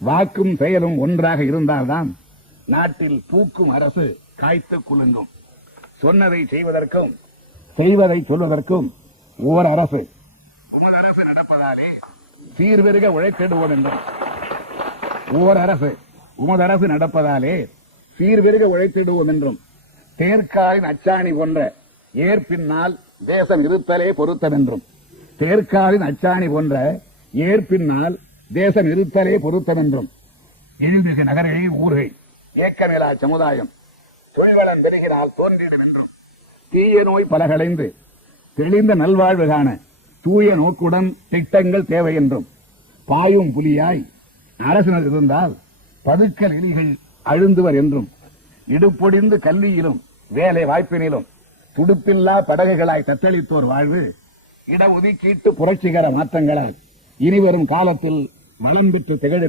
வாக்கும் செயலும் ஒன்றாக இருந்தால்தான் நாட்டில் பூக்கும் அரசு காய்த்து குலுங்கும். சொன்னதை செய்வதற்கும் செய்வதை சொல்வதற்கும் ஓர் அரசு நடப்பதாலே சீர்பெருக உழைத்திடுவோம் என்றும், ஓர் அரசு உமதரசு நடப்பதாலே சீர்பெருக உழைத்திடுவோம் என்றும், தேர்காலின் அச்சாணி போன்ற ஏற்பின்னால் தேசம் இருத்தலே பொருத்தம் என்றும், தேர்காலின் அச்சாணி போன்ற ஏற்பின்னால் தேசம் இருத்தலே பொருத்தம் என்றும், எழில்மிகு நகரங்களில் ஊர்கள் ஏக்கமேலா சமுதாயம் தொழில்வளம் பெறுகிறால் தோன்றிடும் என்றும், தீய நோய் பலகளைந்து தெளிந்த நல்வாழ்வு காண தூய நோக்குடன் திட்டங்கள் தேவை என்றும், பாயும் புலியாய் அரசினர் இருந்தால் பதுக்கல் எலிகள் அழுந்துவர் என்றும், இடுப்பொடிந்து கல்வியிலும் வேலை வாய்ப்பினிலும் துடுப்பில்லா படகுகளாய் தத்தளித்தோர் வாழ்வு இடஒதுக்கீட்டு புரட்சிகர மாற்றங்களால் இனிவரும் காலத்தில் வளம் பெற்று திகழ